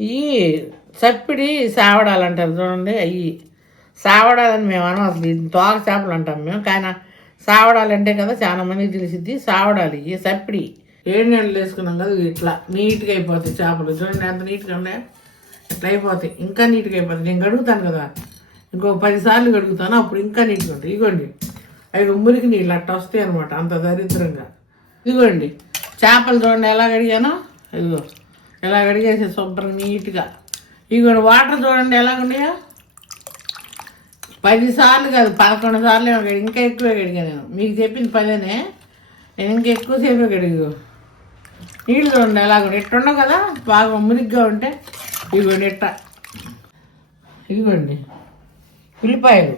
ఈ చప్పిడి సావడాలంటారు చూడండి, అవి సావడాలని మేము అనం. అసలు ఇది తోక చేపలు అంటాం మేము, కానీ సావడాలంటే కదా చాలా మందికి తెలిసిద్ది. సావడాలి ఈ చప్పిడి ఏడు నెలలు వేసుకున్నాం కదా, ఇట్లా నీట్గా అయిపోతాయి చేపలు. చూడండి ఎంత నీట్గా ఉన్నాయి, ఇట్లా అయిపోతాయి. ఇంకా నీట్గా అయిపోతాయి. నేను కడుగుతాను కదా, ఇంకో 10 సార్లు కడుగుతాను, అప్పుడు ఇంకా నీట్గా ఉంటాయి. ఇదిగోండి అవి మురికి నీళ్ళు అట్ట వస్తాయి అనమాట, అంత దరిద్రంగా. ఇదిగోండి చేపలు చూడండి ఎలా కడిగానో, ఇదిగో ఎలా కడిగేసి శుభ్రం నీట్గా. ఇదిగోండి వాటర్ చూడండి ఎలా ఉన్నాయో. 10 సార్లు కాదు 11 సార్లు ఇంకా ఎక్కువే కడిగా నేను. మీకు చెప్పింది 10నే, నేను ఇంకా ఎక్కువసేపే కడిగు. నీళ్ళు చూడండి ఎలా కూడా ఇట్టుండవు కదా, బాగా మురిగ్గా ఉంటే. ఇదిగోండి ఇట్ట. ఇదిగోండి ఉల్లిపాయలు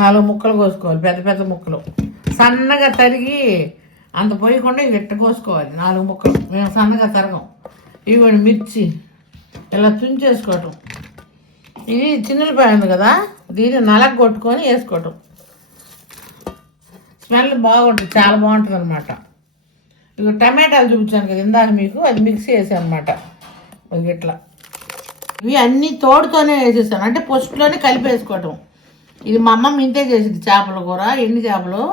4 ముక్కలు కోసుకోవాలి, పెద్ద పెద్ద ముక్కలు సన్నగా తరిగి, అంత పోయకుండా ఇవి ఇట్ట కోసుకోవాలి 4 ముక్కలు. మేము సన్నగా తరగం. ఇవ్వండి మిర్చి ఇలా తుంచేసుకోవటం. ఇది చిన్నులపాయ ఉంది కదా, దీన్ని నలగ కొట్టుకొని వేసుకోవటం. స్మెల్ బాగుంటుంది, చాలా బాగుంటుంది అనమాట. ఇక టమాటాలు చూపించాను కదా ఇందాక మీకు, అది మిక్సీ వేసాను అనమాట. ఇట్లా ఇవి అన్నీ తోడుతోనే వేసేసాను, అంటే ఫస్ట్లోనే కలిపి వేసుకోవటం. ఇది మా అమ్మమ్మ ఇంతే చేసింది చేపల కూర, ఎండి చేపలు.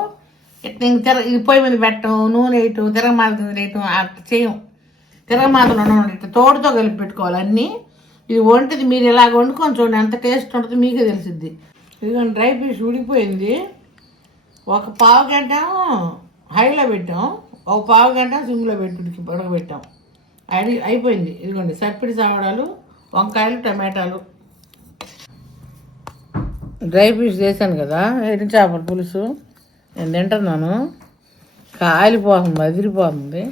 ఇట్లా ఇంక ఇది పొయ్యి మీద పెట్టడం, నూనె వేయటం, తిరగమాత వేయటం అట్లా చేయం. తిరగమాతలు ఉండవు, ఇట్లా తోడుతో కలిపి పెట్టుకోవాలి అన్నీ. ఇది వంటిది మీరు ఇలాగ వండుకొని చూడండి ఎంత టేస్ట్ ఉంటుంది, మీకే తెలిసిద్ది. ఇదిగోండి డ్రై ఫిష్ ఉడికిపోయింది. ఒక పావు గంట హైలో పెట్టాం, ఒక పావు గంట సిమ్లో పెట్టి ఉడకబెట్టాం. అయిపోయింది. ఇదిగోండి చప్పిడి సావడాలు, వంకాయలు, టమాటాలు. డ్రై ఫిష్ చేశాను కదా, ఎండు చేపల పులుసు నేను తింటున్నాను. కాలిపోతుంది, అదిరిపోతుంది.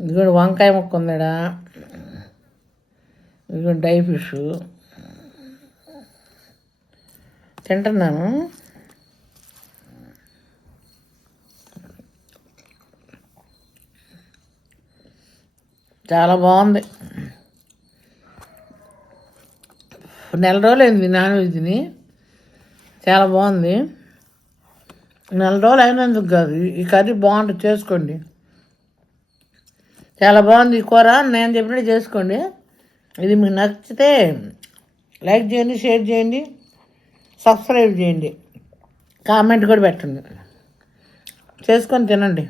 ఇదిగోండి వంకాయ ముక్క ఉందా, ఇదిగోండి డ్రై ఫిష్ తింటున్నాను. చాలా బాగుంది. నెల రోజులు అయింది నాన్ వెజ్ తిని, చాలా బాగుంది. నెల రోజులు అయినందుకు కాదు, ఈ కర్రీ బాగుంటుంది, చేసుకోండి. చాలా బాగుంది ఈ కూర, నేను చెప్పినట్టు చేసుకోండి. ఇది మీకు నచ్చితే లైక్ చేయండి, షేర్ చేయండి, సబ్స్క్రైబ్ చేయండి, కామెంట్ కూడా పెట్టండి, చేసుకొని తినండి.